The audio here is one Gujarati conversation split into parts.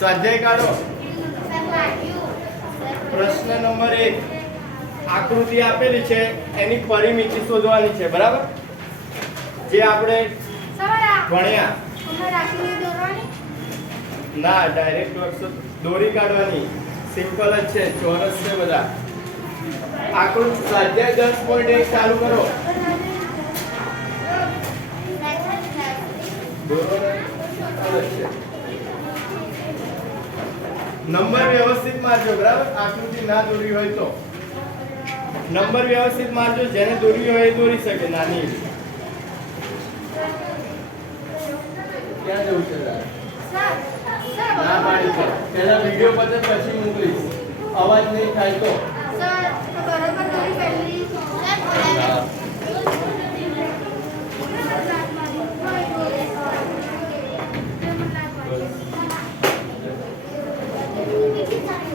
સ્વાધ્યાય કાઢો. પ્રશ્ન નંબર 1 આકૃતિ આપેલી છે એની પરિમિતિ શોધવાની છે, બરાબર? જે આપણે ભણ્યા. ના, ડાયરેક્ટ લખશો દોરી કાઢવાની. સિમ્પલ જ છે, ચોરસ છે બધા. આકૃતિ સ્વાધ્યાય 10.1 ચાલુ કરો. નંબર વ્યવસ્થિત મારજો, બરાબર? આકૃતિ ના દોરી હોય તો નંબર વ્યવસ્થિત મારજો. જેને દોરવી હોય એ દોરી શકે. નાની ક્યાં જવું છે? ના પાડી છે. પહેલા વિડિયો પતે પછી મોકલીશ. અવાજ નહીં થાય તો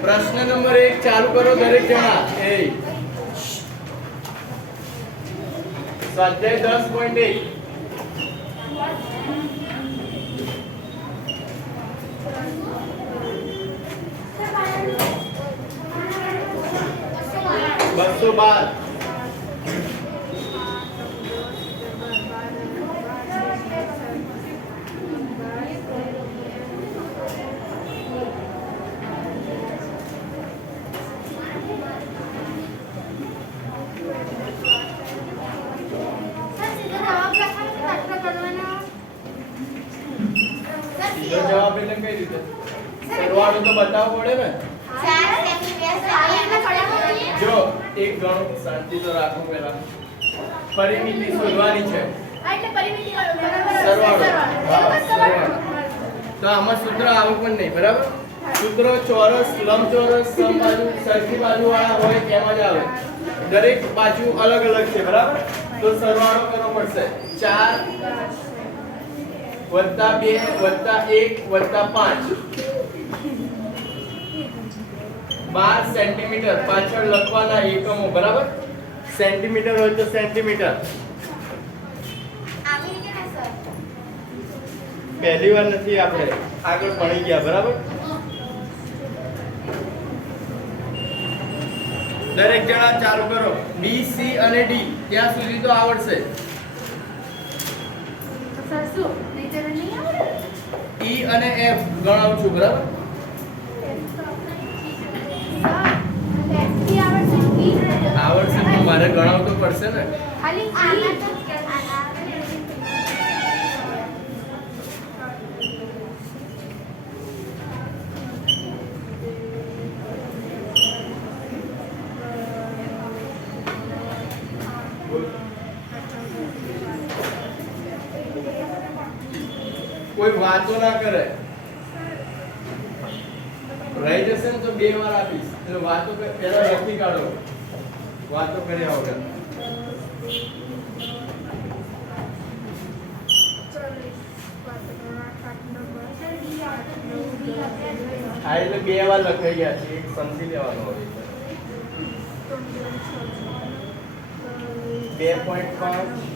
પ્રશ્ન નંબર 1 ચાલુ કરો દરેક જણા. સ્વાધ્યાય 10.1 212 જવાબ એટલે કઈ રીતે? સરવાળો તો બતાવવો પડે ને. જો એક ગણો શાંતિ તો રાખો. પહેલા પરિમિતિ શોધવાની છે. સરવાળો. તો આમાં સૂત્ર આવું પણ નહીં, બરાબર? સૂત્રો ચોરસ, લંબચોરસ, સમબાજુ, સરખી બાજુ વાળા હોય તેમ જ આવે. દરેક બાજુ અલગ અલગ છે, બરાબર? તો સરવાળો કરવો પડશે. 4 + 2 + 1 + 5 12 સેન્ટીમીટર. પાછળ લખવાના એકમો, બરાબર? સેન્ટીમીટર હોય તો સેન્ટીમીટર. પહેલી વાર નથી, આપણે આગળ ભણી ગયા, બરાબર? દરેક જણા ચાલુ કરો. બી, સી અને ડી ત્યાં સુધી તો આવડશે. ઈ અને એફ ગણાવું છું, બરાબર? આવડશે તો મારે ગણાવવું તો પડશે ને. કોઈ વાતો ના કરે. રહી જશે ને તો 2 વાર આપીશ. એટલે વાતો પહેલા લખી કાઢો. વાતો કર્યા વગર. આ એટલે 2 વાર લખાઈ ગયા છે. એક સમજી લેવાનો હોય. 2.5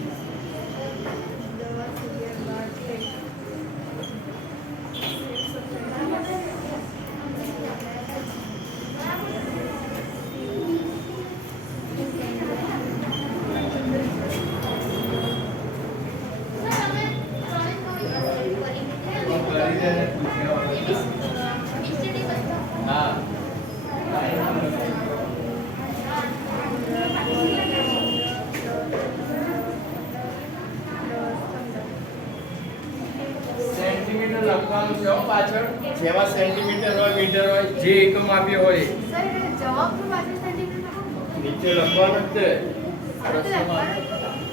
સેન્ટીમીટર લખવાનું છે પાછળ. જેમાં સેન્ટીમીટર હોય, મીટર હોય, જે એકમ આપ્યો હોય. સર એટલે જવાબ તો પાછળ સેન્ટીમીટર નીચે લખવાનું જ છે.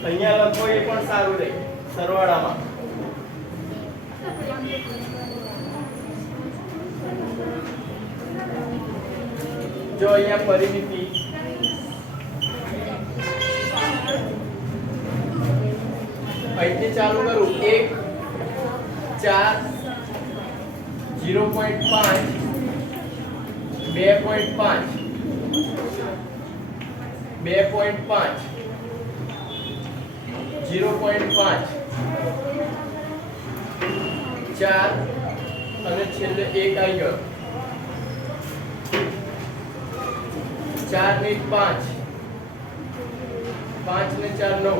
અહીંયા લખો એ પણ સારું રહે સરવાળામાં. જો અહીંયા પરિમિતિ અહીંથી ચાલુ કરું. 1 4 0.5 2.5 2.5 0.5 4 અને છેલ્લે 1 આવી ગયો. 4 ને 5 5 ને 4 9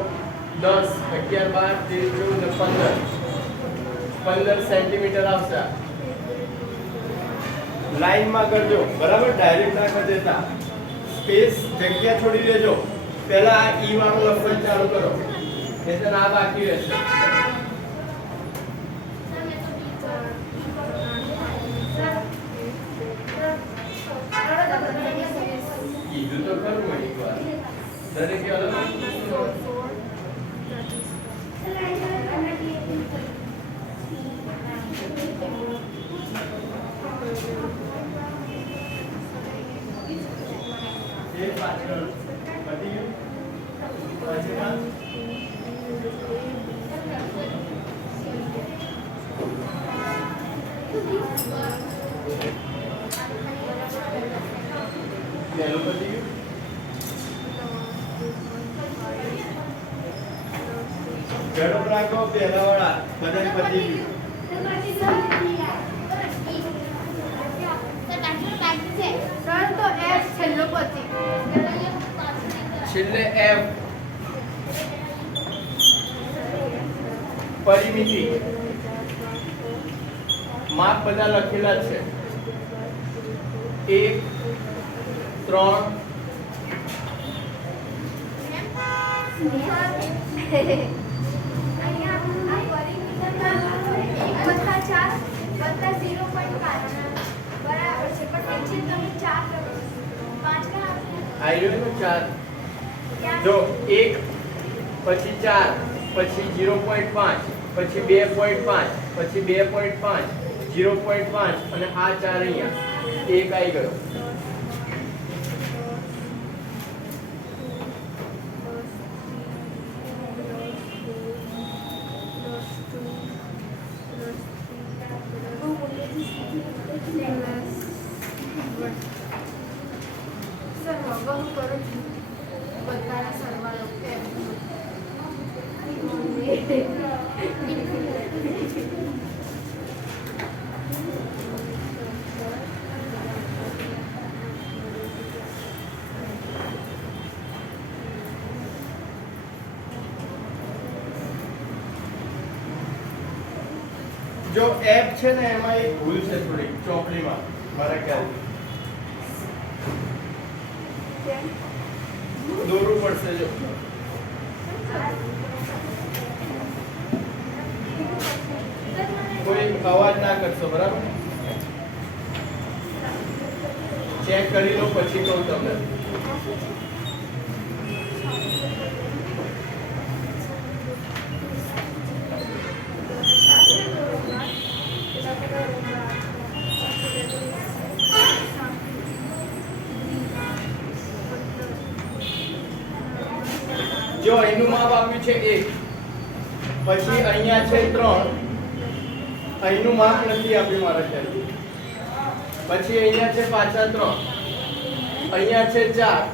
10 11 12 13 14 15 સેન્ટીમીટર આવશે. લાઈનમાં કરજો બરાબર, ડાયરેક્ટ ના કરી દેતા, સ્પેસ જગ્યા છોડી દેજો. પહેલા આ ઈ વાળું લખવાનું ચાલુ કરો, નહીંતર આ બાકી રહેશે. કીધું તો ખરું મને એકવાર, દરેકે અલગ એ પાછળ પતી ગયું. પછીમાં પહેલું પતી ગયું. ઝડપ રાખો, પહેલા વાળા બધાને પતી ગયું. છેલ્લે F પરિમિતિ. માપ બધા લખેલા છે. 1 3 જો 1 પછી 4 પછી 0.5 પછી 2.5 પછી 2.5 0.5 અને આ 4 અહીંયા 1 આવી ગયો. જો F છે ને એમાં એક ભૂલ છે થોડી ચોપડીમાં મારા ખ્યાલ દોરવું પડશે. જો કોઈ અવાજ ના કરશો બરાબર, ચેક કરી લો પછી કહું તમને. જો એનું માપ આપ્યું છે 1, પછી અહીંયા છે 3, અહીંનું માપ નથી આપ્યું મારા ખ્યાલથી. પછી અહીંયા છે પાછા 3, અહીંયા છે 4,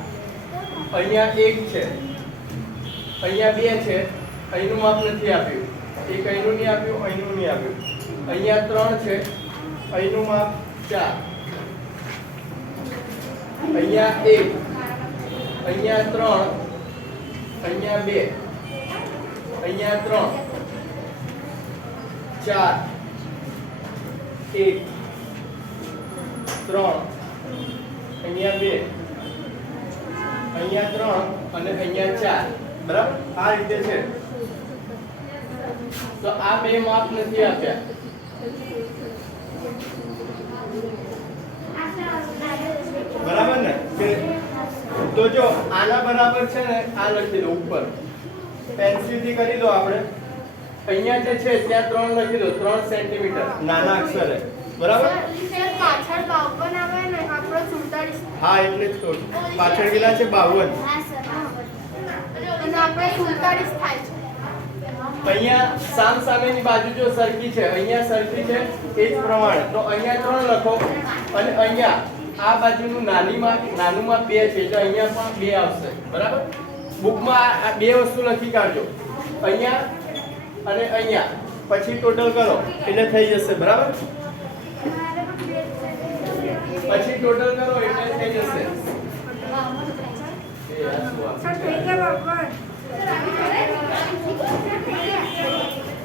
અહીંયા 1 છે, અહીંયા 2 છે, અહીંનું માપ નથી આપ્યું. એક અહીંનું નહીં આપ્યું, અહીંનું નહીં આપ્યું. અહીંયા 3 છે, અહીંનું માપ 4, અહીંયા 1, અહીંયા 3, અહીંયા 2, અહીંયા 3, 4, 1, 3, અહીંયા 2, અહીંયા 3 અને અહીંયા 4. બરાબર, આ રીતે છે. તો આ બે માપ નથી આપ્યા. બરાબર ને? તો જો આના બરાબર છે ને આ લખી દો ઉપર, પેન્સિલ થી કરી દો. આપણે અહીંયા જે છે ત્યાં 3 લખી દો, 3 સેન્ટીમીટર નાના અક્ષરે. બરાબર, પાછળ 52 આવે ને આપણો 47. હા એટલે જ કહું, પાછળ કેટલા છે? 52. અને આપણે 47 થાય છે. અહીંયા સામ સામેની બાજુ જો સરખી છે, અહીંયા સરખી છે એ જ પ્રમાણે તો અહીંયા 3 લખો, અને અહીંયા આ બાજુનું નાનું માપ 2 છે એટલે અહીંયા પણ 2 આવશે. બરાબર, બુકમાં આ બે વસ્તુ લખી કાઢજો, અહીંયા અને અહીંયા, પછી ટોટલ કરો એટલે થઈ જશે. બરાબર, પછી ટોટલ કરો એટલે થઈ જશે. એ આ શું આ? સર થઈ ગયા બાપા.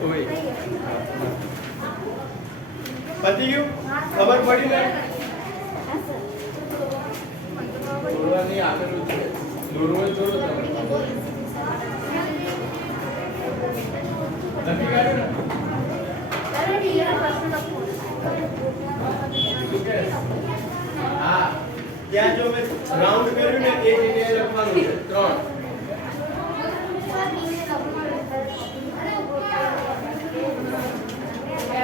ઓય. પતી ગયું? ખબર પડી ને? દોરવાની આગળ છે. દોરવું દોરો તમે. લખી કાઢ્યું ને? શું કે? હા. ત્યાં જો મેં રાઉન્ડ કર્યું ને એ જગ્યાએ લખવાનું છે 3.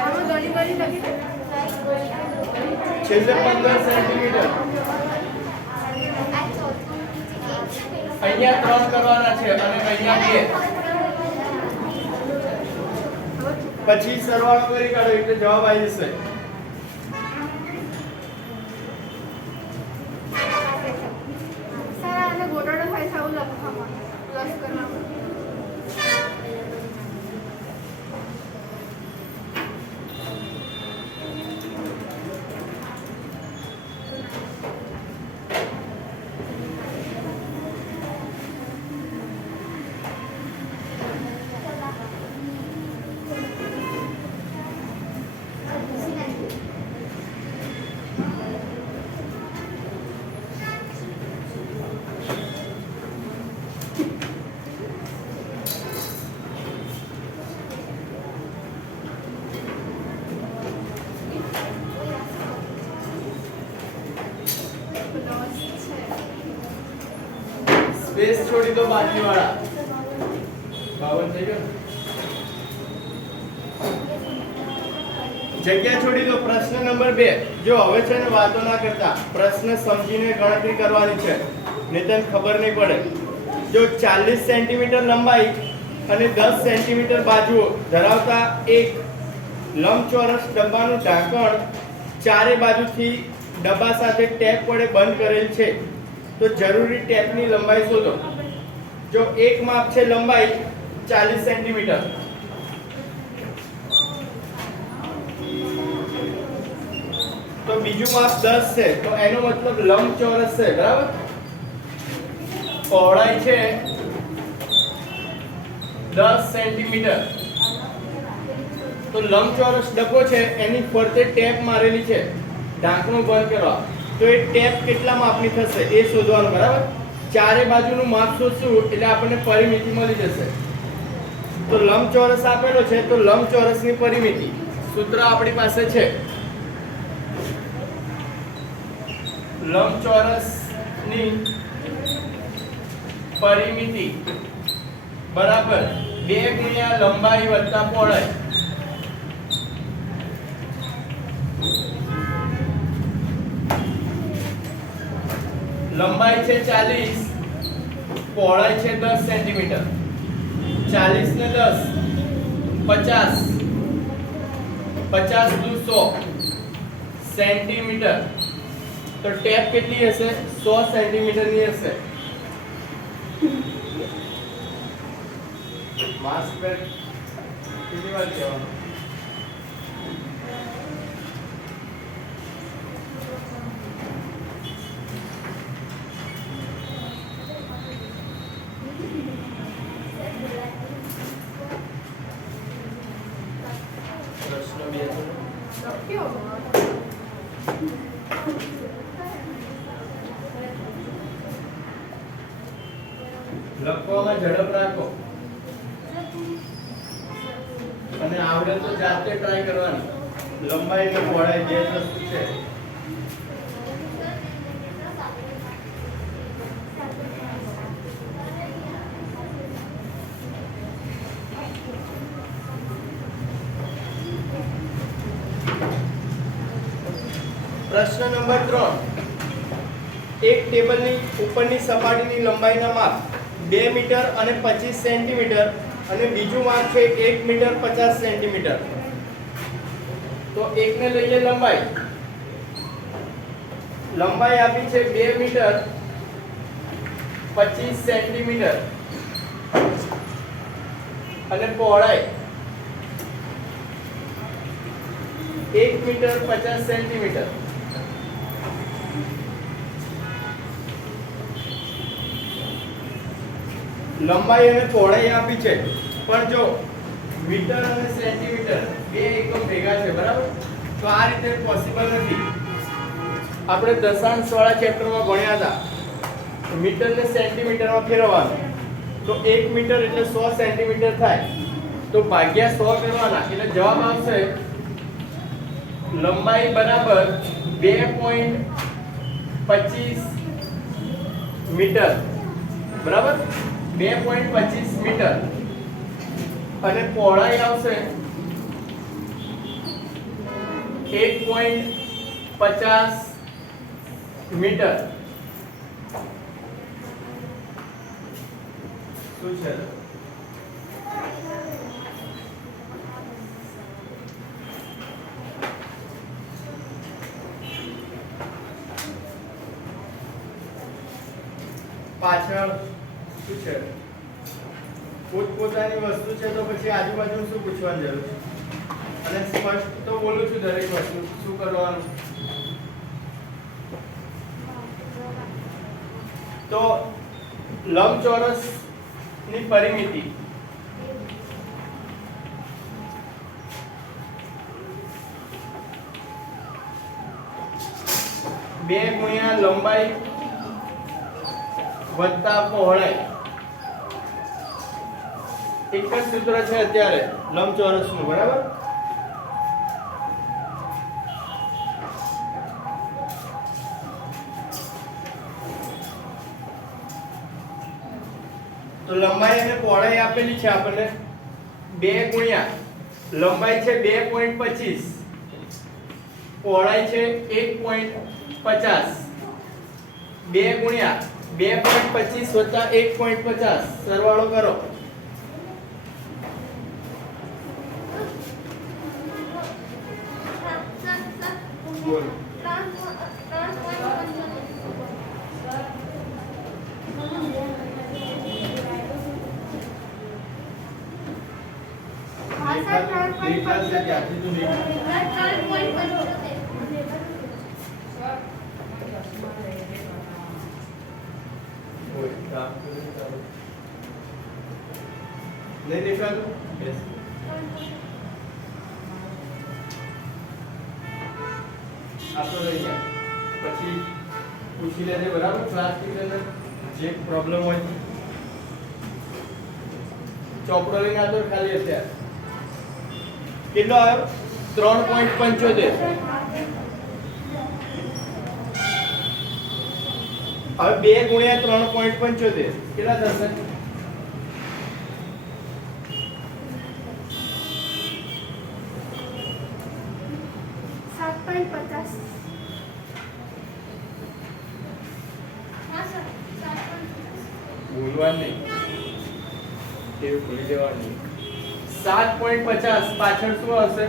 આમાં ગણી ગણી લખી દે. છેલ્લે 15 સેન્ટીમીટર. અહીંયા 3 કરવાના છે અને અહીંયા 2. પછી સરવાળો કરી કાઢો એટલે જવાબ આવી જશે. સર આને ગોટાળો થાય છે આવું લખવામાં પ્લસ કરવામાં. સ્પેસ છોડી દો બાજુવાળા. 52 થઈ ગયો. જગ્યા છોડી દો. પ્રશ્ન નંબર 2. જો હવે છે ને વાતો ના કરતા પ્રશ્ન સમજીને ગણતરી કરવાની છે, નહીંતર ખબર નહીં પડે. જો 40 સેન્ટીમીટર લંબાઈ અને 10 સેન્ટીમીટર બાજુઓ ધરાવતા એક લંબચોરસ ડબ્બાનું ઢાંકણ ચારે બાજુથી ડબ્બા સાથે ટેપ વડે બંધ કરેલ છે, તો જરૂરી ટેપની લંબાઈ શોધો. જો એક માપ છે લંબાઈ 40 સેન્ટીમીટર, તો બીજું માપ 10 છે, તો એનો મતલબ લંબચોરસ છે, બરાબર. પહોળાઈ છે 10 સેન્ટીમીટર, તો લંબચોરસ ડબ્બો છે એની ફરતે ટેપ મારેલી છે, ઢાંકણું બંધ કરવા. તો એ ટેપ કેટલા માપની થશે એ શોધવાનું, બરાબર. ચારે બાજુનું માપ શોધશું એટલે આપણને પરિમિતિ મળી જશે. તો લંબચોરસ આપેલો છે, તો લંબચોરસની પરિમિતિ સૂત્ર આપણી પાસે છે. લંબચોરસની પરિમિતિ બરાબર 2 ગુણ્યા લંબાઈ વત્તા પહોળાઈ. લંબાઈ છે 40, પહોળાઈ છે 10 સેન્ટીમીટર. 40 ને 10 50, 50 દુ 100 સેન્ટીમીટર. તો ટેપ કેટલી હશે? 100 સેન્ટીમીટર ની હશે. માસ પર કેટલી વાર કહેવાનું? પ્રશ્ન 2 લખ્યો. લખવામાં ઝડપ રાખો અને આવડે તો જાતે ટ્રાય કરવાની. લંબાઈ અને પહોળાઈ બે વસ્તુ છે. પ્રશ્ન નંબર 3. એક ટેબલની ઉપરની સપાટીની લંબાઈના માપ 2 મીટર અને 25 સેન્ટીમીટર અને બીજું માપ છે 1 મીટર 50 સેન્ટીમીટર. તો એકને લઈએ લંબાઈ. લંબાઈ આપી છે 2 મીટર 25 સેન્ટીમીટર અને પહોળાઈ 1 મીટર 50 સેન્ટીમીટર. લંબાઈ અને પહોળાઈ આપી છે, પણ જો મીટર અને સેન્ટીમીટર બે એકમ ભેગા છે, બરાબર? તો આ રીતે પોસિબલ નથી. આપણે દશાંશ વાળા ચેપ્ટરમાં ભણ્યા હતા, મીટર ને સેન્ટીમીટરમાં ફેરવવાનું. તો 1 મીટર એટલે 100 સેન્ટીમીટર થાય, તો ભાગ્યા 100 કરવાના એટલે જવાબ આવશે લંબાઈ બરાબર 2.25 મીટર, બરાબર? 2.25 મીટર. અને પહોળાઈ આવશે 1.50 મીટર. શું છે? પાછળ શું છે? પોતપોતાની વસ્તુ છે, તો પછી આજુબાજુ શું પૂછવાની જરૂર છે? અને સ્પષ્ટ તો બોલું છું દરેક વસ્તુ. શું કરવાનું? તો લંબચોરસ ની પરિમિતિ બે ગુણ્યા લંબાઈ વત્તા પહોળાઈ. એક જ સૂત્ર છે અત્યારે લંબચોરસ નું, બરાબર? તો લંબાઈ અને પહોળાઈ આપેલી છે આપણને. 2 ગુણ્યા લંબાઈ છે 2.25, પહોળાઈ છે 1.50. 2 ગુણ્યા 2.25 વત્તા 1.50 સરવાળો કરો. બોલો. દેખાશે ક્યાંથી? તું નહીં દેખાતું? Yes. આ તો લઈ જા. પછી પૂછી લેજે, બરાબર? ક્લાસ ટીચરને જે પ્રોબ્લેમ હોય. ચોપડો લઈને આ તો ખાલી અત્યારે કેટલો આવ્યો? 3.75. હવે 2 ગુણ્યા 3.75 કેટલા થશે? 7.50. બોલવાનું નહીં, તે ભૂલી જવાનું. 7.50 પાછળ શું આવશે?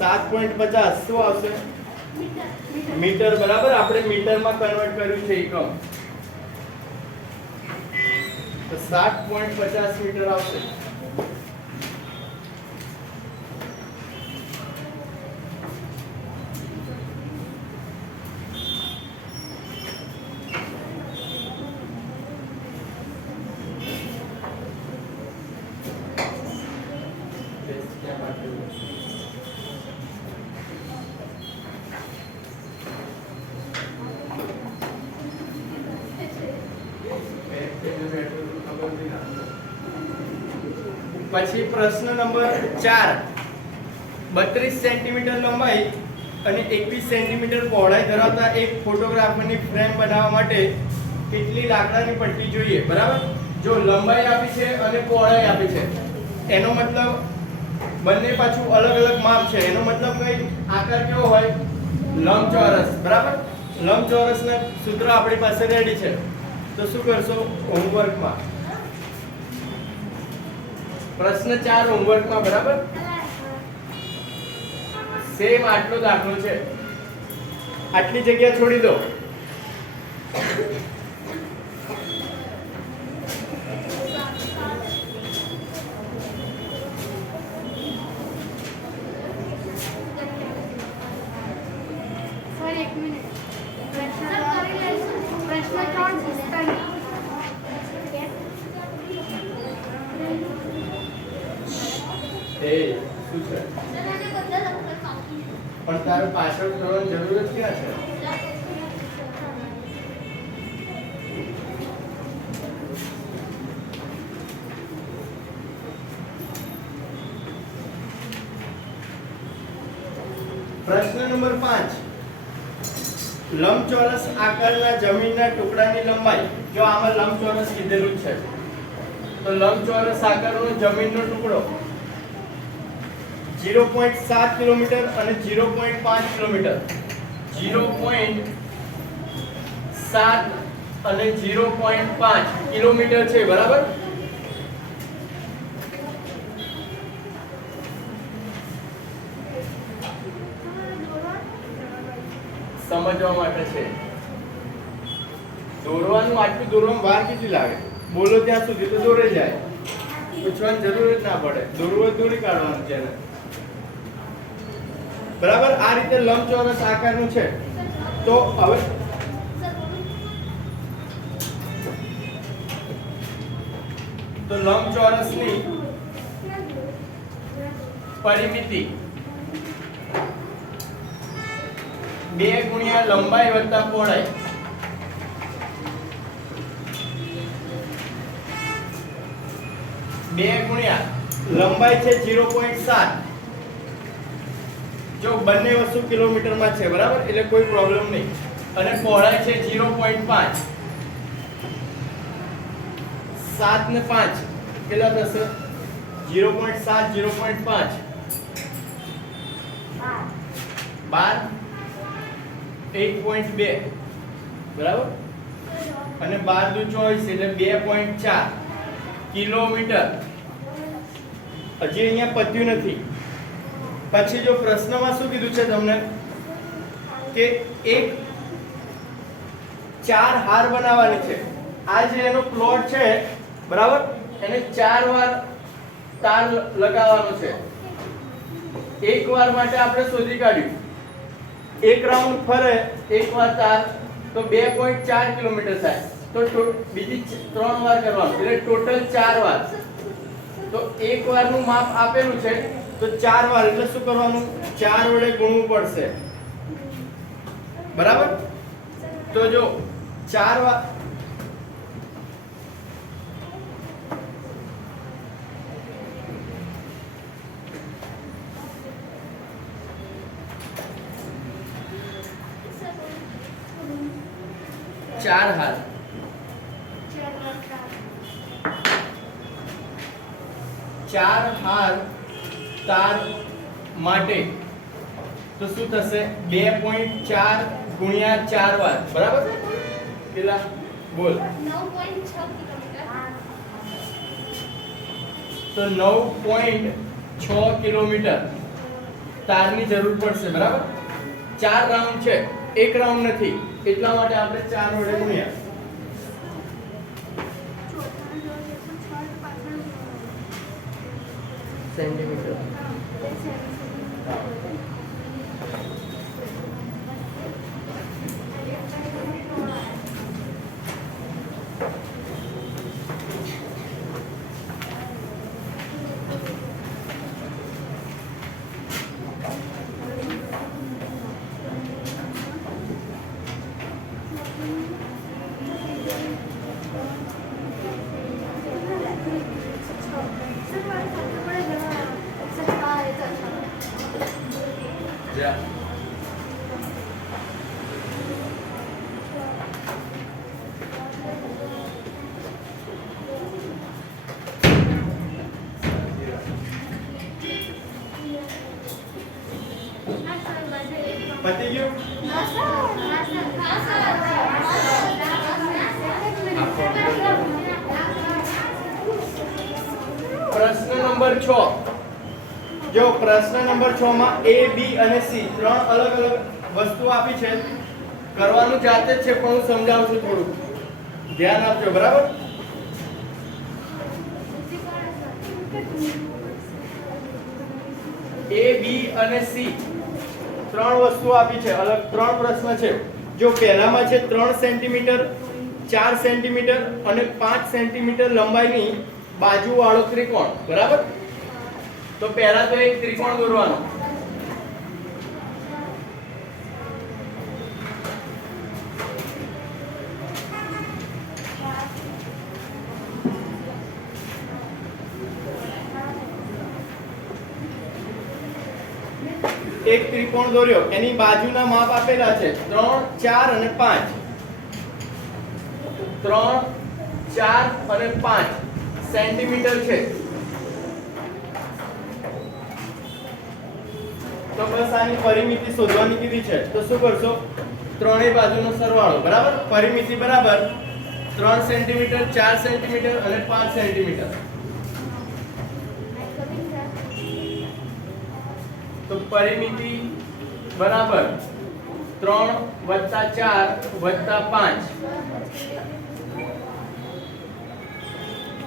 7.50 શું આવશે? મીટર, બરાબર? આપણે મીટરમાં કન્વર્ટ કર્યું છે એકમ. તો 7.50 મીટર આવશે. પછી પ્રશ્ન નંબર 4. 32 સેન્ટીમીટર લંબાઈ અને 21 સેન્ટીમીટર પહોળાઈ ધરાવતા એક ફોટોગ્રાફરની ફ્રેમ બનાવવા માટે કેટલી લાકડાની પટ્ટી જોઈએ? બરાબર? જો લંબાઈ આપી છે અને પહોળાઈ આપી છે, એનો મતલબ બંને પાછું અલગ અલગ માપ છે. એનો મતલબ કઈ આકાર કેવો હોય? લંબચોરસ, બરાબર? લંબચોરસના સૂત્ર આપણી પાસે રેડી છે. તો શું કરશો? હોમવર્કમાં પ્રશ્ન 4 હોમવર્કમાં, બરાબર? સેમ આટલો દાખલો છે. આટલી જગ્યા છોડી દો. એક મિનિટ પ્રશ્ન 3 સિસ્ટમ એ શું છે પણ તારે પાછળ કરવાની જરૂર જ ક્યાં છે? પ્રશ્ન નંબર 5, લંબચોરસ આકારના જમીનના ટુકડાની લંબાઈ, જો આમાં લંબચોરસ કીધેલું છે તો લંબચોરસ આકારનો જમીનનો ટુકડો 0.7 કિલોમીટર અને 0.5 કિલોમીટર, 0.7 અને 0.5 કિલોમીટર છે, બરાબર? સમજવા માટે છે. દોરવાનું આટલું દોરવામાં વાર કેટલી લાગે? બોલો ત્યાં સુધી તો દોરે જાય, પૂછવાની જરૂર જ ના પડે, દોરવું હોય દોરી કાઢવાનું છે એને. બરાબર? આ રીતે લંબચોરસ આકારનું છે. તો હવે તો લંબચોરસની પરિમિતિ 2 ગુણ્યા લંબાઈ વત્તા પહોળાઈ, 2 ગુણ્યા લંબાઈ છે 0.7, જો બંને વસ્તુ કિલોમીટરમાં છે, બરાબર? એટલે કોઈ પ્રોબ્લેમ નહીં. અને પહોળાઈ છે 0.5, 7 ને 5 કેટલા થશે? 0.7 0.5 12 1.2, બરાબર? અને 12 દુ 24 એટલે 2.4 કિલોમીટર. હજી અહીંયા પત્યું નથી. પછી જો પ્રશ્નમાં શું કીધું છે તમને કે એક 4 હાર બનાવવાની છે. આ જે એનો પ્લોટ છે, બરાબર, એને 4 વાર તાર લગાવવાનો છે. એક વાર માટે આપણે શોધી કાઢ્યું, એક રાઉન્ડ ફરે એક વાર તાર તો 2.4 કિલોમીટર થાય. તો બીજી 3 વાર કરવાનું એટલે ટોટલ 4 વાર. તો એક વારનું માપ આપેલું છે તો 4 વાર એટલે શું કરવાનું? 4 વડે ગુણવું પડશે, બરાબર? તો જો 4 વાર ચાર હાર તાર માટે તો શું થશે? 2.4 ગુણ્યા 4 વાર, બરાબર? કેટલા? બોલ. 9.6 કિલોમીટર. તો 9.6 કિલોમીટર તારની જરૂર પડશે, બરાબર? 4 રાઉન્ડ છે, એક રાઉન્ડ નથી, એટલા માટે આપણે 4 વડે ગુણ્યા. સેન્ટીમીટર. જા. પતી ગયું? પ્રશ્ન નંબર 6. જો પ્રશ્ન નંબર 6 માં A, B અને C ત્રણ અલગ અલગ વસ્તુ આપી છે. કરવાનું જાતે જ છે પણ હું સમજાવું છું, થોડું ધ્યાન આપજો, બરાબર? A, B અને C ત્રણ વસ્તુ આપી છે, અલગ ત્રણ પ્રશ્ન છે. જો પહેલામાં છે 3 સેન્ટીમીટર, 4 સેન્ટીમીટર અને 5 સેન્ટીમીટર લંબાઈની બાજુવાળો ત્રિકોણ, બરાબર? તો પહેલા તો એક ત્રિકોણ દોરવાનો. એક ત્રિકોણ દોર્યો, એની બાજુના માપ આપેલા છે 3, 4 અને 5. 3, 4 અને 5 સેન્ટીમીટર છે. તો બસ આની પરિમિતિ શોધવાની કીધી છે. તો શું કરશો? ત્રણેય બાજુનો સરવાળો, બરાબર? પરિમિતિ બરાબર 3 સેન્ટીમીટર, 4 સેન્ટીમીટર અને 5 સેન્ટીમીટર. તો પરિમિતિ બરાબર 3 + 4 + 5,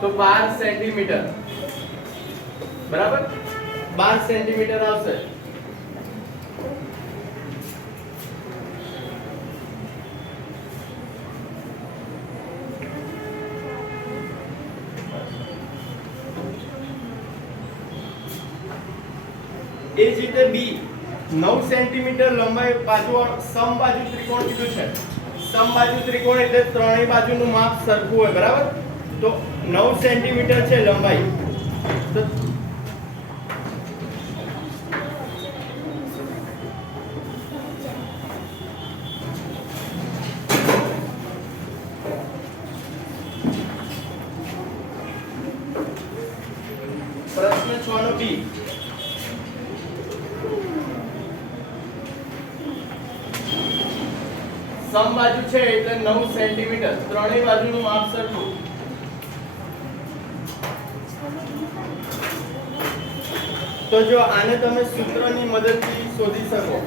તો 12 સેન્ટીમીટર, બરાબર? 12 સેન્ટીમીટર આવશે. એ જ રીતે બી 9 સેન્ટીમીટર લંબાઈ બાજુવાળો સમબાજુ ત્રિકોણ કીધું છે. સમબાજુ ત્રિકોણ એટલે ત્રણેય બાજુનું માપ સરખું હોય, બરાબર? તો 9 સેન્ટીમીટર છે લંબાઈ. તો પ્રશ્ન 6 નો બી. સમબાજુ છે એટલે 9 સેન્ટીમીટર, ત્રણેય બાજુનું માપ સરખું. તો જો આને તમે સૂત્રની મદદથી શોધી શકો.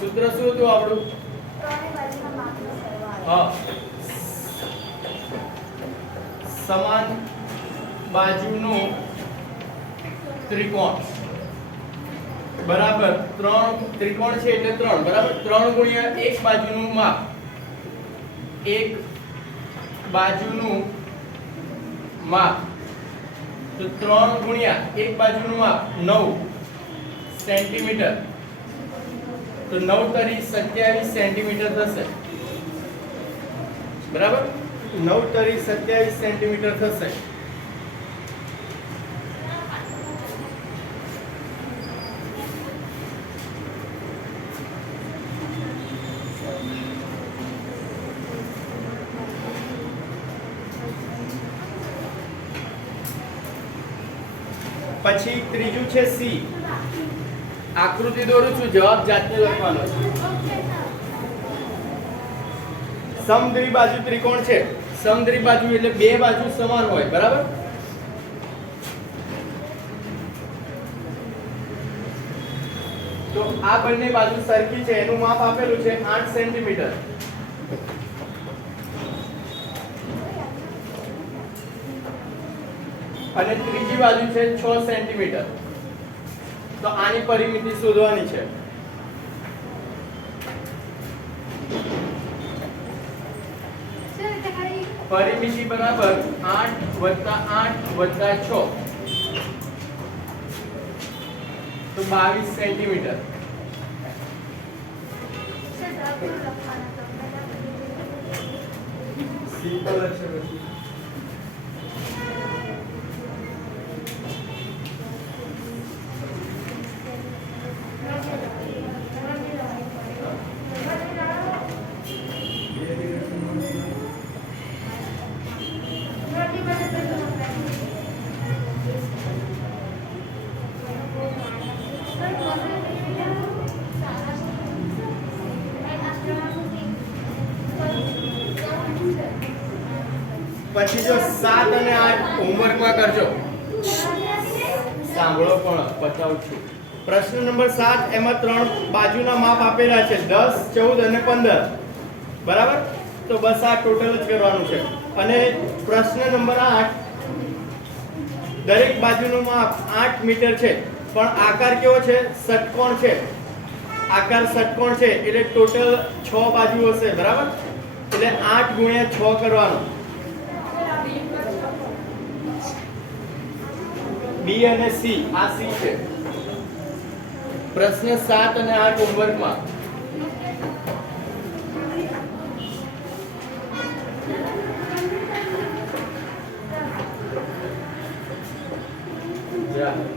સૂત્ર શું હતું આપણું? હા, સમાન બાજુનું ત્રિકોણ બરાબર 3 ત્રિકોણ છે એટલે 3, બરાબર? 3 ગુણ્યા એક બાજુનું માપ, એક બાજુનું માપ, તો 3 ગુણ્યા એક બાજુનું માપ 9 સેન્ટીમીટર, તો 9 તરી 27 સેન્ટીમીટર થશે, બરાબર? 9 તરી 27 સેન્ટીમીટર થશે. પછી ત્રીજું છે સી. આકૃતિ દોરું છું, જવાબ જાતે લખવાનો છે. સમદ્વિબાજુ ત્રિકોણ છે. સમદ્વિબાજુ એટલે બે બાજુ સમાન હોય, બરાબર? તો આ બંને બાજુ સરખી છે, એનું માપ આપેલું છે 8 સેન્ટીમીટર. અને ત્રીજી બાજુ છે 6 સેન્ટીમીટર. તો આની પરિમિતિ શોધવાની છે. પરિમિતિ બરાબર 8 + 8 + 6, તો 22 સેન્ટીમીટર. સિમ્પલ છે પછી. પછી જો 7 અને 8 હોમવર્કમાં કરજો. સાંભળો પણ બતાવું છું. પ્રશ્ન નંબર 7 એમાં 3 બાજુના માપ આપેલા છે 10, 14 અને 15. બરાબર? તો બસ આ ટોટલ જ કરવાનું છે. અને પ્રશ્ન નંબર 8 દરેક બાજુનું માપ 8 મીટર છે, પણ આકાર કેવો છે? ષટકોણ છે. આકાર ષટકોણ છે એટલે ટોટલ 6 બાજુ હશે. બરાબર? એટલે 8 ગુણ્યા 6 કરવાનું. બી અને સી, આ સી છે. પ્રશ્ન 7 અને 8 હોમવર્કમાં. Yeah.